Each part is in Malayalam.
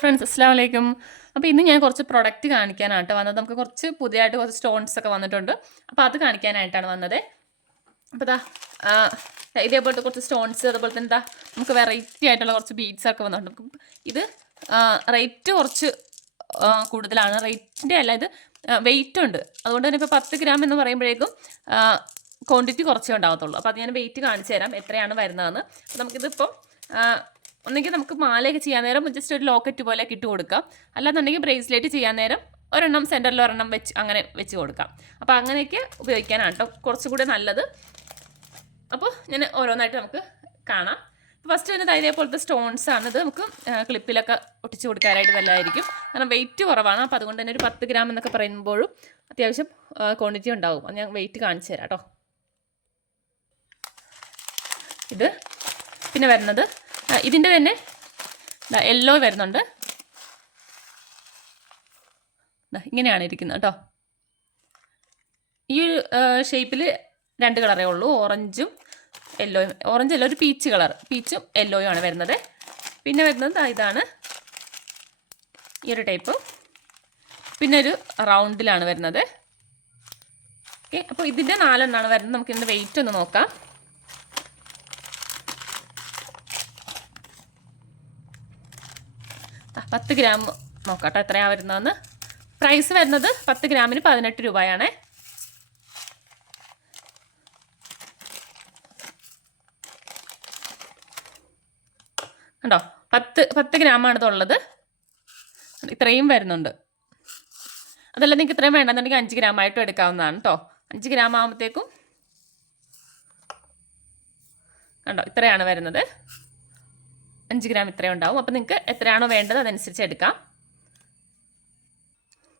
ഫ്രണ്ട്സ് അസ്സലാമു അലൈക്കും. അപ്പോൾ ഇന്ന് ഞാൻ കുറച്ച് പ്രൊഡക്റ്റ് കാണിക്കാനായിട്ട് വന്നത്. നമുക്ക് കുറച്ച് പുതിയതായിട്ട് കുറച്ച് സ്റ്റോൺസ് ഒക്കെ വന്നിട്ടുണ്ട്. അപ്പോൾ അത് കാണിക്കാനായിട്ടാണ് വന്നത്. അപ്പോൾ ഇതേപോലത്തെ കുറച്ച് സ്റ്റോൺസ്, അതുപോലെ തന്നെ നമുക്ക് വെറൈറ്റി ആയിട്ടുള്ള കുറച്ച് ബീഡ്സ് ഒക്കെ വന്നിട്ടുണ്ട്. ഇത് റേറ്റ് കുറച്ച് കൂടുതലാണ്. റേറ്റിൻ്റെ അല്ല, ഇത് വെയിറ്റ് ഉണ്ട്. അതുകൊണ്ട് തന്നെ ഇപ്പോൾ 10 ഗ്രാം എന്ന് പറയുമ്പോഴേക്കും ക്വാണ്ടിറ്റി കുറച്ചേ ഉണ്ടാകത്തുള്ളൂ. അപ്പോൾ അത് ഞാൻ വെയിറ്റ് കാണിച്ചു തരാം എത്രയാണ് വരുന്നതെന്ന്. അപ്പോൾ നമുക്കിതിപ്പം ഒന്നെങ്കിൽ നമുക്ക് മാലയൊക്കെ ചെയ്യാൻ നേരം ജസ്റ്റ് ഒരു ലോക്കറ്റ് പോലെ ഇട്ട് കൊടുക്കാം. അല്ലാന്നുണ്ടെങ്കിൽ ബ്രേസ്ലെറ്റ് ചെയ്യാൻ നേരം ഒരെണ്ണം സെൻറ്ററിൽ ഒരെണ്ണം വെച്ച് അങ്ങനെ വെച്ച് കൊടുക്കാം. അപ്പോൾ അങ്ങനെയൊക്കെ ഉപയോഗിക്കാനാണ് കേട്ടോ കുറച്ചുകൂടി നല്ലത്. അപ്പോൾ ഞാൻ ഓരോന്നായിട്ട് നമുക്ക് കാണാം. ഫസ്റ്റ് തന്നെ ഇതേപോലത്തെ സ്റ്റോൺസ് ആണ്. ഇത് നമുക്ക് ക്ലിപ്പിലൊക്കെ ഒട്ടിച്ച് കൊടുക്കാനായിട്ട് നല്ലതായിരിക്കും. കാരണം വെയിറ്റ് കുറവാണ്. അപ്പോൾ അതുകൊണ്ട് തന്നെ ഒരു 10 ഗ്രാം എന്നൊക്കെ പറയുമ്പോഴും അത്യാവശ്യം ക്വാണ്ടിറ്റി ഉണ്ടാവും. അത് ഞാൻ വെയിറ്റ് കാണിച്ചു തരാം കേട്ടോ. ഇത് പിന്നെ വരുന്നത് ഇതിൻ്റെ തന്നെ യെല്ലോ വരുന്നുണ്ട്. ഇങ്ങനെയാണ് ഇരിക്കുന്നത് കേട്ടോ. ഈ ഒരു ഷേപ്പിൽ 2 കളറേ ഉള്ളൂ, ഓറഞ്ചും യെല്ലോയും. ഓറഞ്ച് അല്ല, ഒരു പീച്ച് കളർ, പീച്ചും യെല്ലോയും ആണ് വരുന്നത്. പിന്നെ വരുന്നത് ഇതാണ്, ഈ ഒരു ടൈപ്പ്. പിന്നെ ഒരു റൗണ്ടിലാണ് വരുന്നത്. ഓക്കെ, അപ്പോൾ ഇതിൻ്റെ 4 എണ്ണമാണ് വരുന്നത്. നമുക്ക് ഇതിൻ്റെ വെയിറ്റ് ഒന്ന് നോക്കാം. പത്ത് ഗ്രാം നോക്കാട്ടോ എത്രയാണ് വരുന്നതെന്ന്. പ്രൈസ് വരുന്നത് 10 ഗ്രാമിന് 18 രൂപയാണ്. കണ്ടോ, 10 ഗ്രാമാണ് ഇതുള്ളത്. ഇത്രയും വരുന്നുണ്ട്. അതല്ല, നിങ്ങൾക്ക് ഇത്രയും വേണമെന്നുണ്ടെങ്കിൽ 5 ഗ്രാം ആയിട്ടും എടുക്കാവുന്നതാണ് കേട്ടോ. 5 ഗ്രാം ആകുമ്പോഴത്തേക്കും കണ്ടോ ഇത്രയാണ് വരുന്നത്. 5 ഗ്രാം ഇത്രയും ഉണ്ടാവും. അപ്പോൾ നിങ്ങൾക്ക് എത്രയാണോ വേണ്ടത് അതനുസരിച്ച് എടുക്കാം.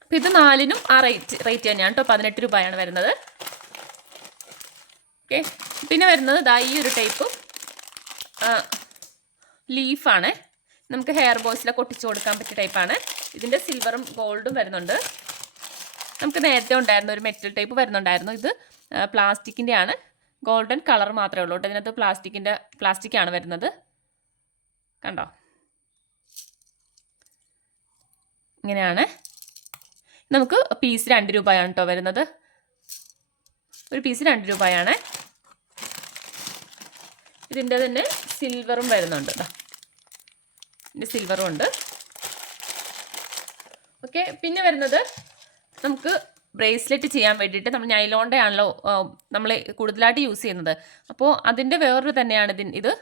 അപ്പോൾ ഇത് 4നും ആ റേറ്റ് തന്നെയാണ് കേട്ടോ. 18 രൂപയാണ് വരുന്നത്. ഓക്കെ, പിന്നെ വരുന്നത് ഈ ഒരു ടൈപ്പ് ലീഫാണ്. നമുക്ക് ഹെയർ ബോയ്സിലൊക്കെ ഒട്ടിച്ച് കൊടുക്കാൻ പറ്റിയ ടൈപ്പാണ്. ഇതിൻ്റെ സിൽവറും ഗോൾഡും വരുന്നുണ്ട്. നമുക്ക് നേരത്തെ ഉണ്ടായിരുന്ന ഒരു മെറ്റൽ ടൈപ്പ് വരുന്നുണ്ടായിരുന്നു. ഇത് പ്ലാസ്റ്റിക്കിൻ്റെ ആണ്. ഗോൾഡൻ കളർ മാത്രമേ ഉള്ളൂ കേട്ടോ. ഇതിനകത്ത് പ്ലാസ്റ്റിക്കാണ് വരുന്നത്. കണ്ടോ, ഇങ്ങനെയാണ്. നമുക്ക് പീസ് 2 രൂപയാണ് കേട്ടോ വരുന്നത്. ഒരു പീസ് 2 രൂപയാണ്. ഇതിൻ്റെ തന്നെ സിൽവറും വരുന്നുണ്ട്. ഇതിൻ്റെ സിൽവറും ഉണ്ട്. ഓക്കെ, പിന്നെ വരുന്നത് നമുക്ക് ബ്രേസ്ലെറ്റ് ചെയ്യാൻ വേണ്ടിയിട്ട് നമ്മൾ നൈലോണിൻ്റെ ആണല്ലോ നമ്മൾ കൂടുതലായിട്ട് യൂസ് ചെയ്യുന്നത്. അപ്പോൾ അതിൻ്റെ വേറൊരു തന്നെയാണ് ഇത്.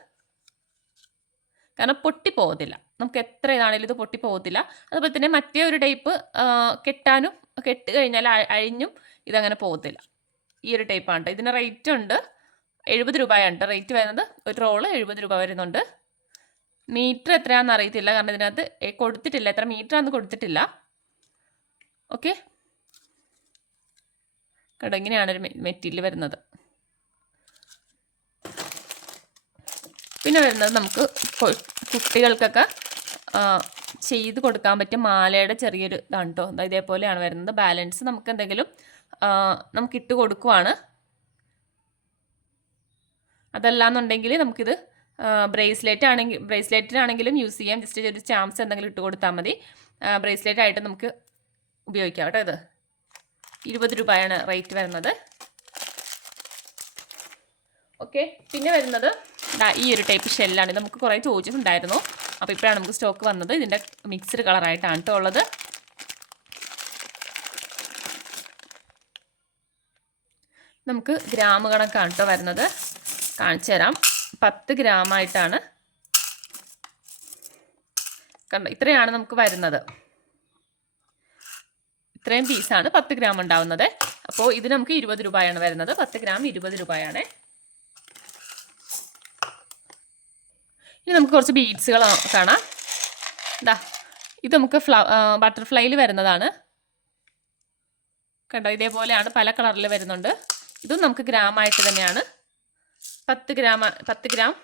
കാരണം പൊട്ടിപ്പോകത്തില്ല. നമുക്ക് എത്ര ഇതാണെങ്കിലും ഇത് പൊട്ടിപ്പോകത്തില്ല. അതുപോലെ തന്നെ മറ്റേ ഒരു ടൈപ്പ് കെട്ട് കഴിഞ്ഞാൽ അഴിഞ്ഞും ഇതങ്ങനെ പോകത്തില്ല. ഈ ഒരു ടൈപ്പാണ് കേട്ടോ. ഇതിന് റേറ്റ് ഉണ്ട് 70 രൂപയാണ് കേട്ടോ റേറ്റ് വരുന്നത്. ഒരു റോള് 70 രൂപ വരുന്നുണ്ട്. മീറ്റർ എത്രയാണെന്ന് അറിയത്തില്ല, കാരണം ഇതിനകത്ത് കൊടുത്തിട്ടില്ല, എത്ര മീറ്റർ ആണെന്ന് കൊടുത്തിട്ടില്ല. ഓക്കെ, കേട്ടോ ഇങ്ങനെയാണ് ഒരു മെറ്റീരിയൽ വരുന്നത്. പിന്നെ വരുന്നത് നമുക്ക് കുട്ടികൾക്കൊക്കെ ചെയ്ത് കൊടുക്കാൻ പറ്റിയ മാലയുടെ ചെറിയൊരു ഇതാണ് കേട്ടോ. ഇതേപോലെയാണ് വരുന്നത്. ബാലൻസ് നമുക്ക് എന്തെങ്കിലും നമുക്കിട്ട് കൊടുക്കുവാണ്. അതല്ലാന്നുണ്ടെങ്കിൽ നമുക്കിത് ബ്രേസ്ലെറ്റിനാണെങ്കിലും യൂസ് ചെയ്യാം. ജസ്റ്റ് ഒരു ചാംസ് എന്തെങ്കിലും ഇട്ട് കൊടുത്താൽ മതി. ബ്രേസ്ലെറ്റ് ആയിട്ട് നമുക്ക് ഉപയോഗിക്കാം കേട്ടോ. ഇത് 20 രൂപയാണ് റേറ്റ് വരുന്നത്. ഓക്കെ, പിന്നെ വരുന്നത് ഈ ഒരു ടൈപ്പ് ഷെല്ലാണ്. ഇത് നമുക്ക് കുറേ ചോദിച്ചിട്ടുണ്ടായിരുന്നു. അപ്പോൾ ഇപ്പോഴാണ് നമുക്ക് സ്റ്റോക്ക് വന്നത്. ഇതിൻ്റെ മിക്സ്ഡ് കളറായിട്ടാണ് കേട്ടോ ഉള്ളത്. നമുക്ക് ഗ്രാം കണക്കാണ് കേട്ടോ വരുന്നത്. കാണിച്ചു തരാം. 10 ഗ്രാമായിട്ടാണ്. കണ്ടോ, ഇത്രയാണ് നമുക്ക് വരുന്നത്. ഇത്രയും പീസാണ് 10 ഗ്രാം ഉണ്ടാവുന്നത്. അപ്പോൾ ഇത് നമുക്ക് 20 രൂപയാണ് വരുന്നത്. 10 ഗ്രാം 20 രൂപയാണ്. ഇനി നമുക്ക് കുറച്ച് ബീഡ്സുകൾ കാണാം. ഇത് നമുക്ക് ബട്ടർഫ്ലൈയിൽ വരുന്നതാണ്. കണ്ടോ, ഇതേപോലെയാണ്, പല കളറിൽ വരുന്നുണ്ട്. ഇതും നമുക്ക് ഗ്രാമായിട്ട് തന്നെയാണ്. 10 ഗ്രാം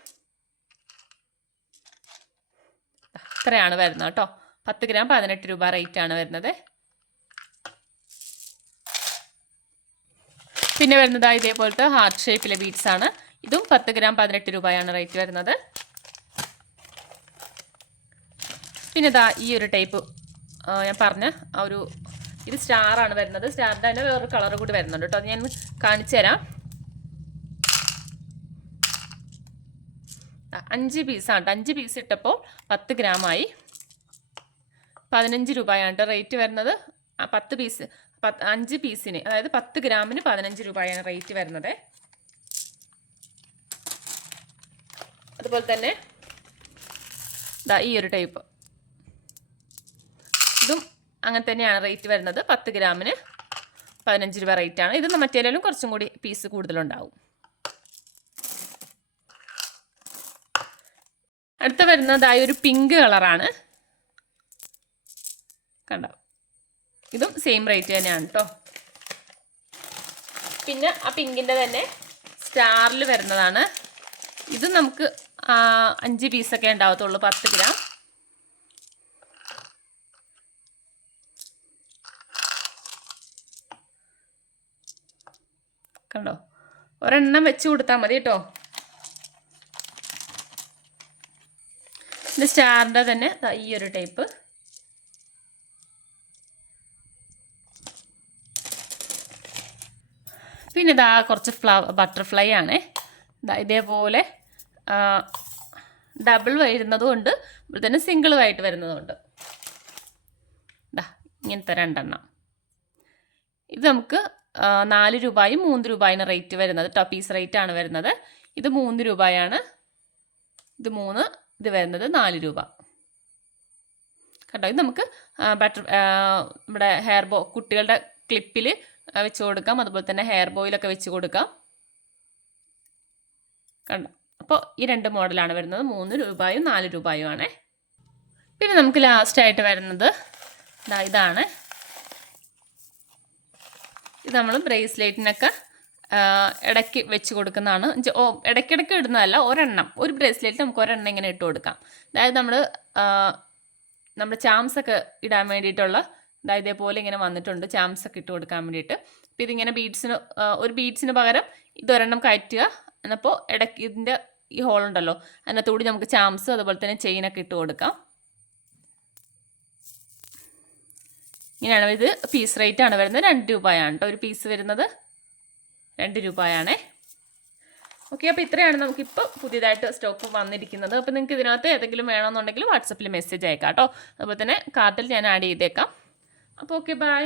ഇത്രയാണ് വരുന്നത് കേട്ടോ. 10 ഗ്രാം 18 രൂപ റേറ്റാണ് വരുന്നത്. പിന്നെ വരുന്നത് ഇതേപോലത്തെ ഹാർട്ട് ഷേപ്പിലെ ബീഡ്സ് ആണ്. ഇതും 10 ഗ്രാം 18 രൂപയാണ് റേറ്റ് വരുന്നത്. പിന്നെ ഇതാ ഈ ഒരു ടൈപ്പ് ഞാൻ പറഞ്ഞ ആ ഒരു ഇത് സ്റ്റാറാണ് വരുന്നത്. സ്റ്റാറിൻ്റെ തന്നെ വേറൊരു കളർ കൂടി വരുന്നുണ്ട് കേട്ടോ. അത് ഞാൻ കാണിച്ചു തരാം. 5 പീസാണ് കേട്ടോ. 5 പീസ് ഇട്ടപ്പോൾ 10 ഗ്രാമായി. 15 രൂപയാണ് റേറ്റ് വരുന്നത്. 10 പീസ് 5 പീസിന്, അതായത് 10 ഗ്രാമിന് 15 രൂപയാണ് റേറ്റ് വരുന്നത്. അതുപോലെ തന്നെ ഈ ഒരു ടൈപ്പ് ഇതും അങ്ങനെ തന്നെയാണ് റേറ്റ് വരുന്നത്. 10 ഗ്രാമിന് 15 രൂപ റേറ്റാണ്. ഇത് മറ്റേലും കുറച്ചും കൂടി പീസ് കൂടുതലുണ്ടാവും. അടുത്ത വരുന്നതായ ഒരു പിങ്ക് കളറാണ്. കണ്ടോ, ഇതും സെയിം റേറ്റ് തന്നെയാണ് കേട്ടോ. പിന്നെ ആ പിങ്കിൻ്റെ തന്നെ സ്റ്റാറിൽ വരുന്നതാണ്. ഇത് നമുക്ക് 5 പീസൊക്കെ ഉണ്ടാവത്തുള്ളൂ, 10 ഗ്രാം. കണ്ടോ, ഒരെണ്ണം വെച്ച് കൊടുത്താൽ മതി കേട്ടോ. ഇത് സ്റ്റാറിൻ്റെ തന്നെ ഈ ഒരു ടൈപ്പ്. പിന്നെ ഇതാ കുറച്ച് ബട്ടർഫ്ലൈ ആണ്. ഇതേപോലെ ഡബിൾ വരുന്നതുകൊണ്ട് അതുപോലെ തന്നെ സിംഗിളുമായിട്ട് വരുന്നതുകൊണ്ട് ഇങ്ങനത്തെ 2 എണ്ണം. ഇത് നമുക്ക് 4 രൂപയും 3 രൂപയാണ് റേറ്റ് വരുന്നത് കേട്ടോ. പീസ് റേറ്റ് ആണ് വരുന്നത്. ഇത് 3 രൂപയാണ്. ഇത് 3, ഇത് വരുന്നത് 4 രൂപ. കണ്ടോ, ഇത് നമുക്ക് നമ്മുടെ കുട്ടികളുടെ ക്ലിപ്പിൽ വെച്ച് കൊടുക്കാം. അതുപോലെ തന്നെ ഹെയർ ബോയിലൊക്കെ വെച്ച് കൊടുക്കാം. കണ്ടോ, അപ്പോൾ ഈ 2 മോഡലാണ് വരുന്നത്. 3 രൂപയും 4 രൂപയും ആണ്. പിന്നെ നമുക്ക് ലാസ്റ്റായിട്ട് വരുന്നത് ഇതാണ്. ഇത് നമ്മൾ ബ്രേസ്ലെറ്റിനൊക്കെ ഇടയ്ക്ക് വെച്ച് കൊടുക്കുന്നതാണ്. ഇടയ്ക്കിടയ്ക്ക് ഇടുന്നതല്ല, ഒരു ബ്രേസ്ലെറ്റ് നമുക്ക് ഒരെണ്ണം ഇങ്ങനെ ഇട്ട് കൊടുക്കാം. അതായത് നമ്മുടെ ചാംസൊക്കെ ഇടാൻ വേണ്ടിയിട്ടുള്ള ഇതേപോലെ ഇങ്ങനെ വന്നിട്ടുണ്ട്, ചാംസൊക്കെ ഇട്ട് കൊടുക്കാൻ വേണ്ടിയിട്ട്. അപ്പോൾ ഇതിങ്ങനെ ഒരു ബീഡ്സിന് പകരം ഇതൊരെണ്ണം കയറ്റുക. എന്നപ്പോൾ ഇടയ്ക്ക് ഇതിൻ്റെ ഈ ഹോളുണ്ടല്ലോ, അതിനകത്തുകൂടി നമുക്ക് ചാംസ് അതുപോലെ തന്നെ ചെയിനൊക്കെ ഇട്ട് കൊടുക്കാം. ഇങ്ങനെയാണ്. ഇത് പീസ് റേറ്റ് ആണ് വരുന്നത്. 2 രൂപയാണ് കേട്ടോ ഒരു പീസ് വരുന്നത്. 2 രൂപയാണേ. ഓക്കെ, അപ്പോൾ ഇത്രയാണ് നമുക്കിപ്പോൾ പുതിയതായിട്ട് സ്റ്റോക്ക് വന്നിരിക്കുന്നത്. അപ്പോൾ നിങ്ങൾക്ക് ഇതിനകത്ത് ഏതെങ്കിലും വേണമെന്നുണ്ടെങ്കിൽ വാട്സപ്പിൽ മെസ്സേജ് അയക്കാം കേട്ടോ. അതുപോലെ തന്നെ കാർട്ടിൽ ഞാൻ ആഡ് ചെയ്തേക്കാം. അപ്പോൾ ഓക്കെ, ബൈ.